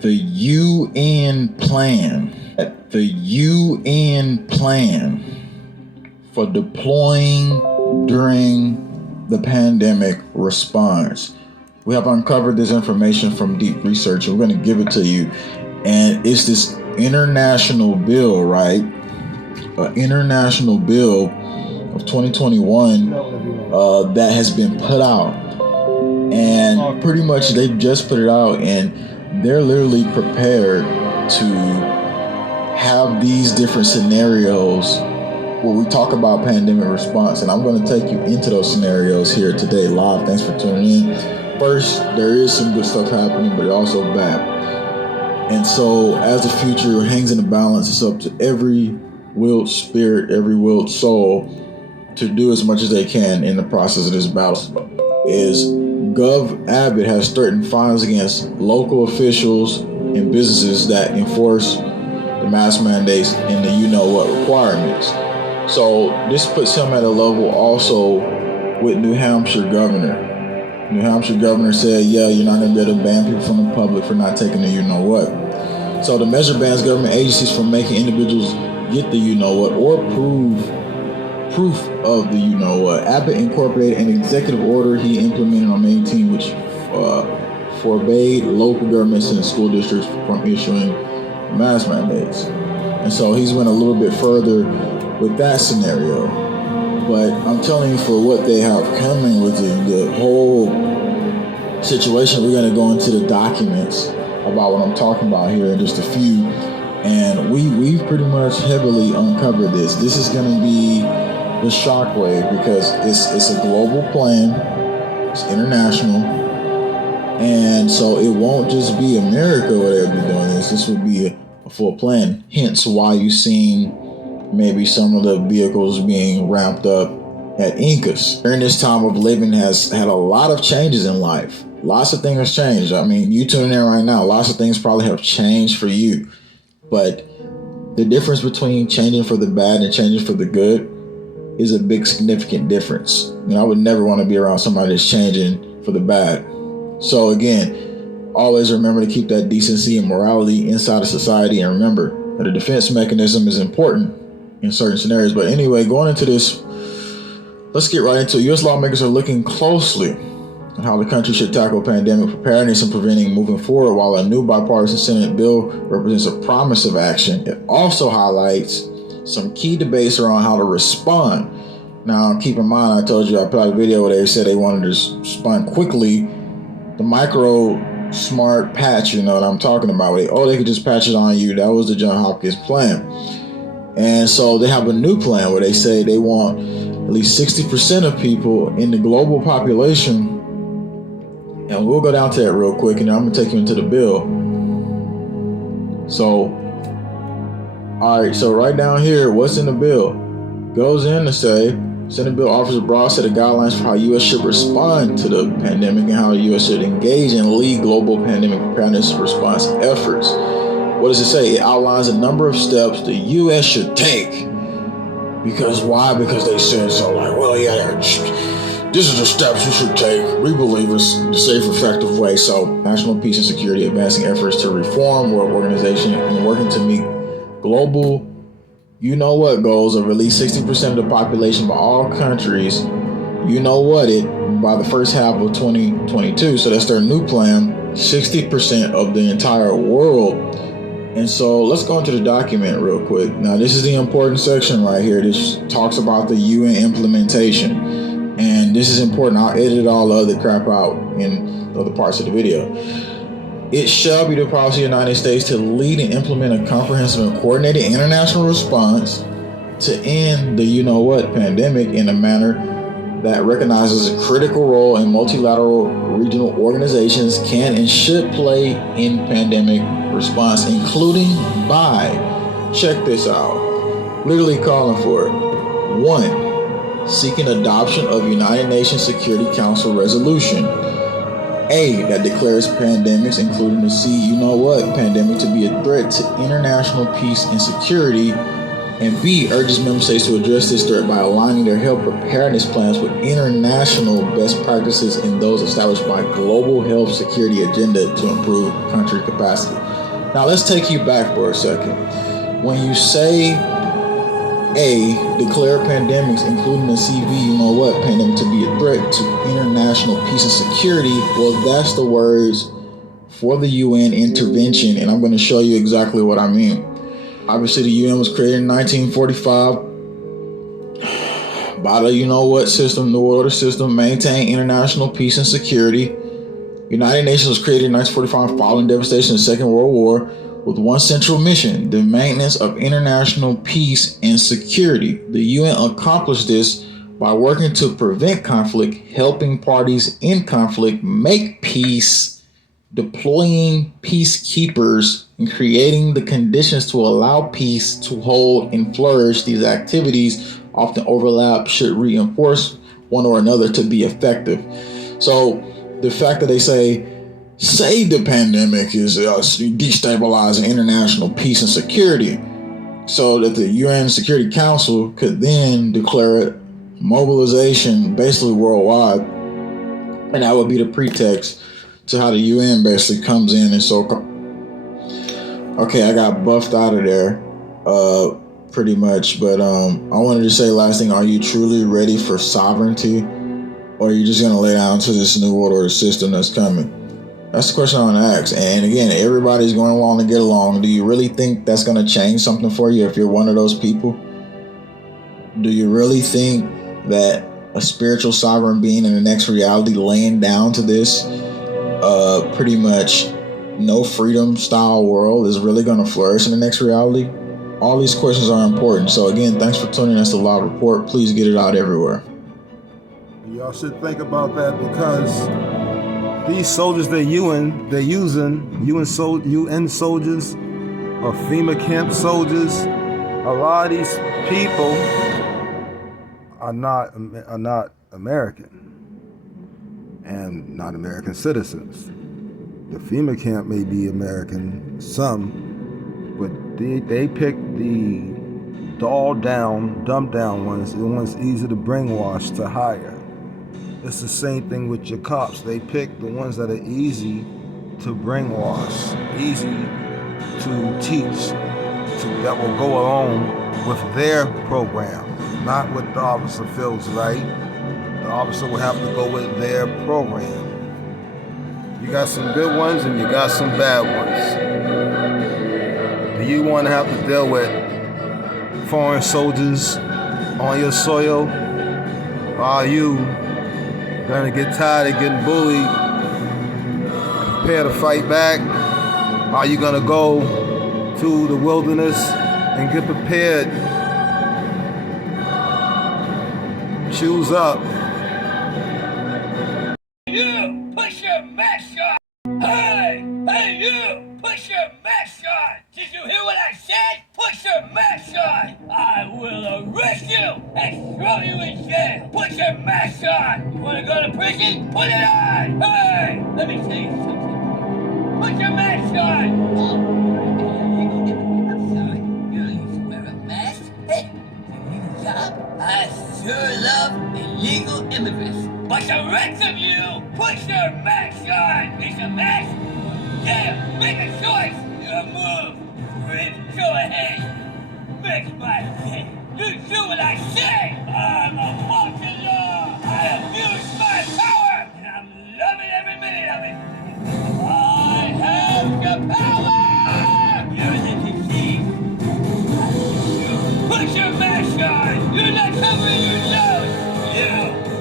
The UN plan for deploying during the pandemic response. We have uncovered this information from deep research, and we're going to give it to you. And it's this international bill, right? An international bill of 2021 that has been put out. And pretty much they just put it out, and they're literally prepared to have these different scenarios where we talk about pandemic response. And I'm going to take you into those scenarios here today live. Thanks for tuning in. First, there is some good stuff happening, but also bad. And so as the future hangs in the balance, it's up to every willed spirit, every willed soul to do as much as they can in the process of this battle. Gov Abbott has threatened fines against local officials and businesses that enforce the mask mandates and the you-know-what requirements. So this puts him at a level also with New Hampshire governor. New Hampshire governor said, yeah, you're not going to be able to ban people from the public for not taking the you-know-what. So the measure bans government agencies from making individuals get the you-know-what or proof of the you-know-what. Abbott incorporated an executive order he implemented on May 18, which forbade local governments and school districts from issuing mask mandates. And so he's went a little bit further with that scenario. But I'm telling you, for what they have coming with the whole situation, we're going to go into the documents about what I'm talking about here in just a few. And we've pretty much heavily uncovered this. This is going to be the shockwave because it's a global plan. It's international. And so it won't just be America where they'll be doing this. This will be a full plan. Hence why you've seen maybe some of the vehicles being ramped up at Incas. During this time of living has had a lot of changes in life. Lots of things have changed. I mean, you tuning in right now, lots of things probably have changed for you. But the difference between changing for the bad and changing for the good is a big significant difference. You know, I would never want to be around somebody that's changing for the bad. So again, always remember to keep that decency and morality inside of society, and remember that a defense mechanism is important in certain scenarios. But anyway, going into this, let's get right into it. U.S. lawmakers are looking closely at how the country should tackle pandemic preparedness and preventing moving forward. While a new bipartisan Senate bill represents a promise of action, it also highlights some key debates around how to respond. Now, keep in mind, I told you I put out a video where they said they wanted to respond quickly. The micro smart patch, you know what I'm talking about. They could just patch it on you. That was the John Hopkins plan. And so they have a new plan where they say they want at least 60% of people in the global population. And we'll go down to that real quick, and I'm going to take you into the bill. So, all right, so right down here, what's in the bill? Goes in to say, Senate bill offers a broad set of guidelines for how U.S. should respond to the pandemic and how the U.S. should engage and lead global pandemic preparedness response efforts. What does it say? It outlines a number of steps the U.S. should take. Because why? Because they said so. Like, well, yeah, this is the steps you should take. We believe it's the safe, effective way. So, national peace and security, advancing efforts to reform World Organization and working to meet global you-know-what goals of at least 60% of the population by all countries, by the first half of 2022. So that's their new plan, 60% of the entire world. And so let's go into the document real quick. Now, this is the important section right here. This talks about the UN implementation. And this is important. I'll edit all the other crap out in other parts of the video. It shall be the policy of the United States to lead and implement a comprehensive and coordinated international response to end the you-know-what pandemic in a manner that recognizes a critical role in multilateral regional organizations can and should play in pandemic response, including by, check this out, literally calling for it. 1, seeking adoption of United Nations Security Council resolution. A, that declares pandemics, including the you-know-what pandemic, to be a threat to international peace and security And B, urges member states to address this threat by aligning their health preparedness plans with international best practices and those established by global health security agenda to improve country capacity. Now let's take you back for a second. When you say A, declare pandemics, including the CV, you know what, pandemic, to be a threat to international peace and security, well, that's the words for the UN intervention, and I'm going to show you exactly what I mean. Obviously, the UN was created in 1945 by the system, the World Order system, maintain international peace and security. United Nations was created in 1945 following devastation of the Second World War with one central mission, the maintenance of international peace and security. The UN accomplished this by working to prevent conflict, helping parties in conflict make peace, deploying peacekeepers, and creating the conditions to allow peace to hold and flourish. These activities often overlap, should reinforce one or another to be effective. So the fact that they say the pandemic is destabilizing international peace and security, so that the UN Security Council could then declare mobilization basically worldwide, and that would be the pretext to how the UN basically comes in and okay, I got buffed out of there pretty much, but I wanted to say last thing, are you truly ready for sovereignty, or are you just going to lay down to this new world order system that's coming? That's the question I want to ask. And again, everybody's going along to get along. Do you really think that's going to change something for you if you're one of those people? Do you really think that a spiritual sovereign being in the next reality laying down to this pretty much no freedom style world is really going to flourish in the next reality? All these questions are important. So again, thanks for tuning in to the Law Report. Please get it out everywhere. Y'all should think about that, because these soldiers they're using, UN soldiers or FEMA camp soldiers, a lot of these people are not American and not American citizens. The FEMA camp may be American, some, but they pick the dumbed down ones, the ones easy to brainwash to hire. It's the same thing with your cops. They pick the ones that are easy to brainwash, easy to teach, that will go along with their program, not what the officer feels right. The officer will have to go with their program. You got some good ones and you got some bad ones. Do you want to have to deal with foreign soldiers on your soil? Or are you gonna get tired of getting bullied, prepare to fight back? Are you gonna go to the wilderness and get prepared? Choose up. You, put your mask on! Hey, you, put your mask on! Did you hear what I said? Put your mask on! I will arrest you and throw you in jail! Put your mask on! You wanna go to prison? Put it on! Hey, let me tell you something. Put your mask on! Oh, I'm sorry. You don't need to wear a mask. Hey, you need a job? I sure love illegal immigrants. But the rest of you, put your mask on! It's a mask? Yeah, make a choice! You move! Rip, go ahead! Make my day! You do what I say! I'm a martial law! I abuse my power! And I'm loving every minute of it! I have the power! You're the disease! You put your mask on! You're not covering your nose! You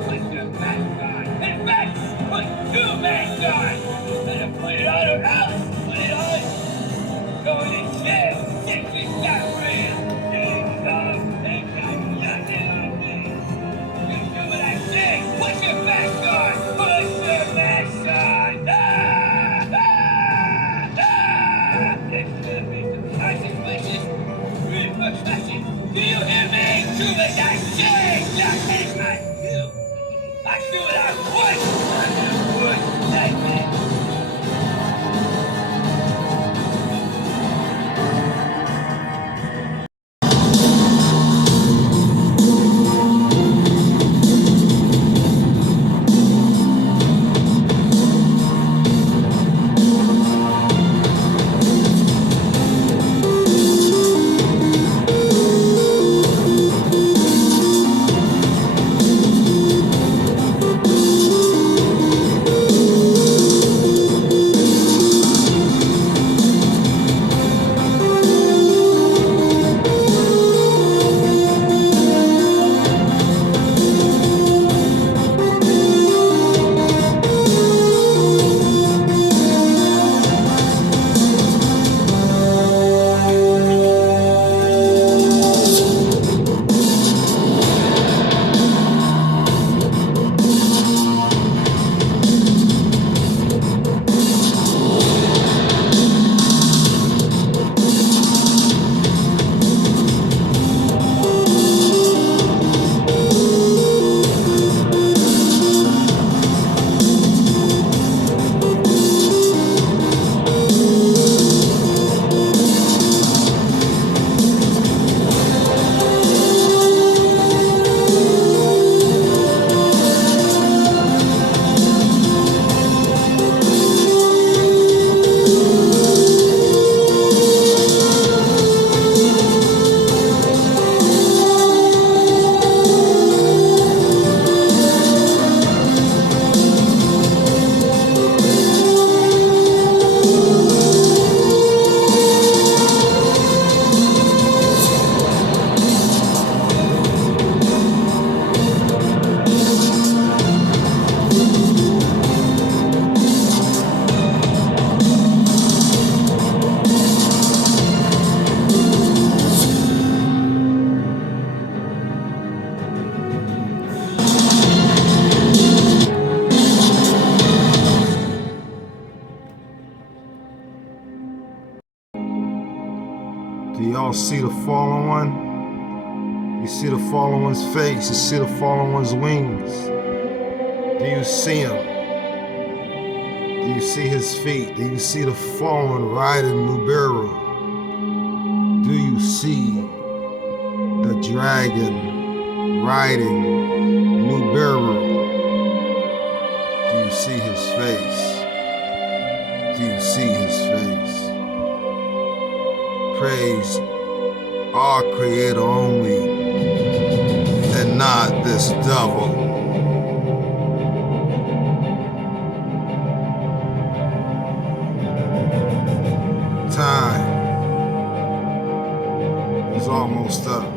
put your mask on! In fact, put two masks on! Better put it on or else! Put it on! Going to jail! 60 shot real! Getting some! Ain't got nothing on me! You do what I say! Put your mask on! Put your mask on! There should be some consequences! Repercussions! Do you hear me? Do what I say! Nothing on you! I do what I want! I'm a good nightmare! Do y'all see the fallen one? You see the fallen one's face. You see the fallen one's wings. Do you see him? Do you see his feet? Do you see the fallen riding Nibiru? Do you see the dragon riding Nibiru? Do you see his face? Do you see his face? Praise our Creator only, and not this devil. Time is almost up.